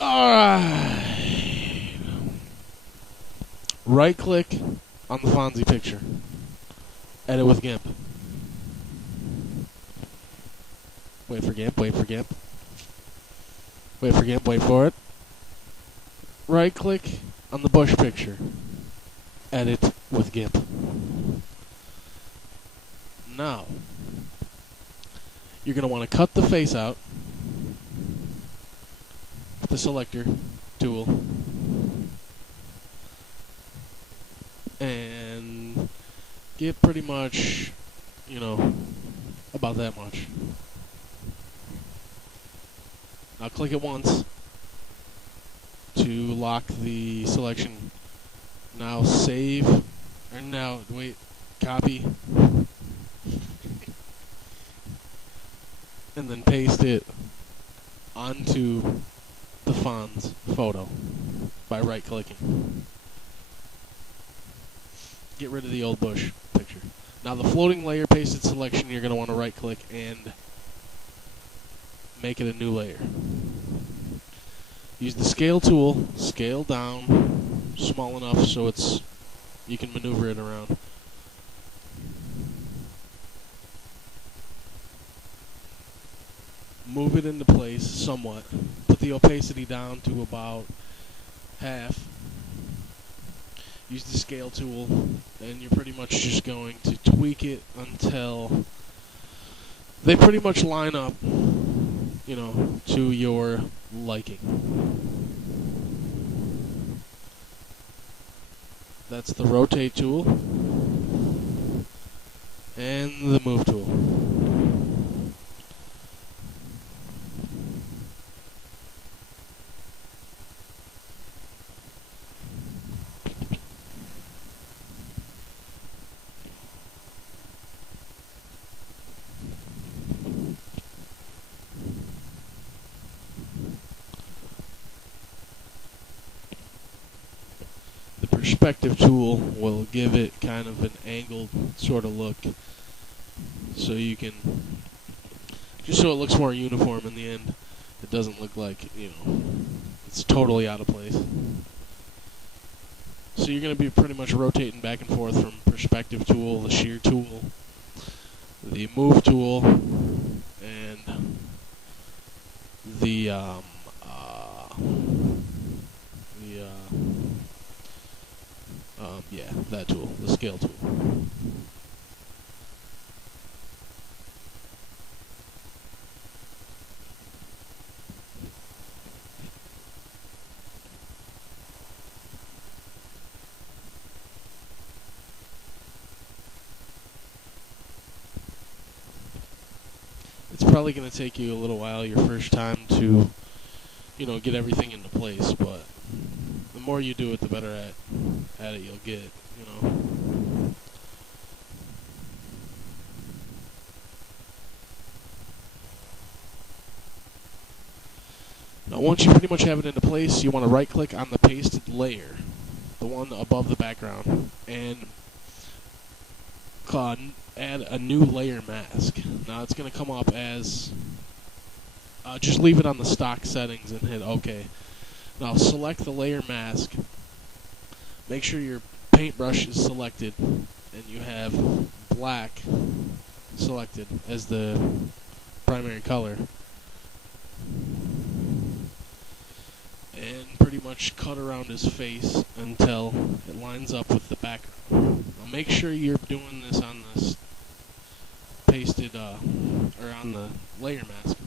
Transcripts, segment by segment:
Alright. Right click on the Fonzie picture. Edit with GIMP. Wait for GIMP, wait for GIMP. Wait for GIMP, wait for it. Right click on the bush picture. Edit with GIMP. Now, you're going to want to cut the face out with the selector tool. And get pretty much, about that much. Now click it once to lock the selection. Now save, or now, wait, copy, and then paste it onto the Fonz photo by right clicking. Get rid of the old bush picture. Now the floating layer pasted selection, you're going to want to right click and make it a new layer. Use the scale tool, scale down small enough so you can maneuver it around. Move it into place somewhat. Put the opacity down to about half. Use the scale tool, and you're pretty much just going to tweak it until they pretty much line up, to your liking. That's the rotate tool and the move tool. Perspective tool will give it kind of an angled sort of look, so you can, just so it looks more uniform in the end. It doesn't look like, it's totally out of place. So you're going to be pretty much rotating back and forth from perspective tool, the shear tool, the move tool, and the that tool, the scale tool. It's probably going to take you a little while your first time to, get everything into place, but the more you do it, the better at it you'll get, Now once you pretty much have it into place, you want to right click on the pasted layer, the one above the background, and add a new layer mask. Now it's going to come up as, just leave it on the stock settings and hit OK. Now select the layer mask, make sure your paintbrush is selected, and you have black selected as the primary color. And pretty much cut around his face until it lines up with the background. Now make sure you're doing this on this pasted, or on the layer mask.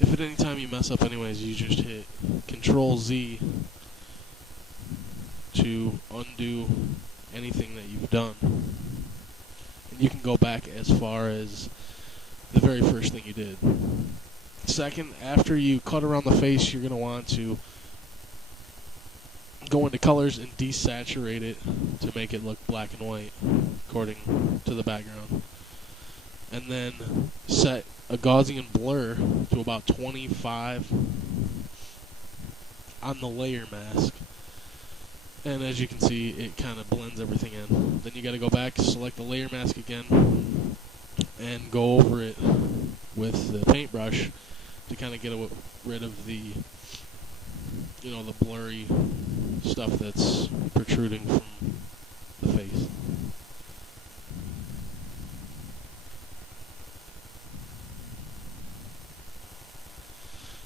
If at any time you mess up anyways, you just hit Control Z to undo anything that you've done. And you can go back as far as the very first thing you did. Second, after you cut around the face, you're going to want to go into colors and desaturate it to make it look black and white according to the background. And then set a Gaussian blur to about 25 on the layer mask. And as you can see, it kind of blends everything in. Then you got to go back, select the layer mask again, and go over it with the paintbrush to kind of get rid of the, the blurry stuff that's protruding from the face.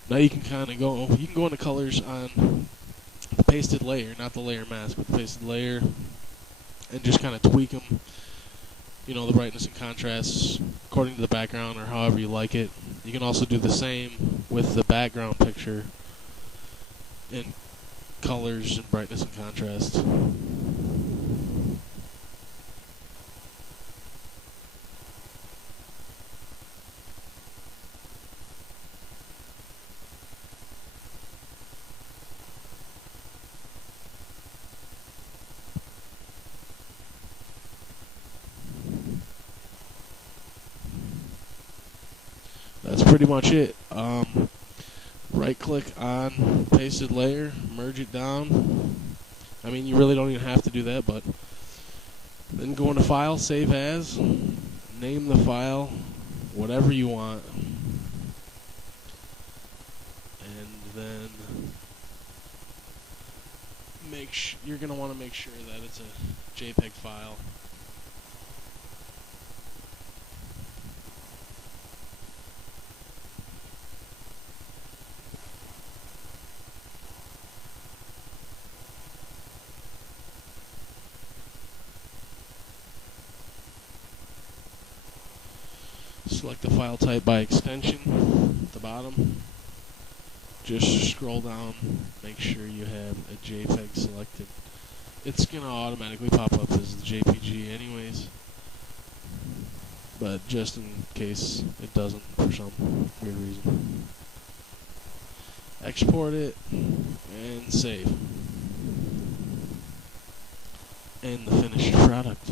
Now you can kind of go into colors on the pasted layer, not the layer mask, but the pasted layer, and just kind of tweak them, the brightness and contrasts according to the background or however you like it. You can also do the same with the background picture in colors and brightness and contrast. That's pretty much it. Right click on pasted layer, merge it down. I mean, you really don't even have to do that, but then go into File, Save As, name the file whatever you want, and then you're going to want to make sure that it's a JPEG file. Select the file type by extension at the bottom. Just scroll down, make sure you have a JPEG selected. It's going to automatically pop up as the JPG anyways, but just in case it doesn't for some weird reason. Export it and save. And the finished product.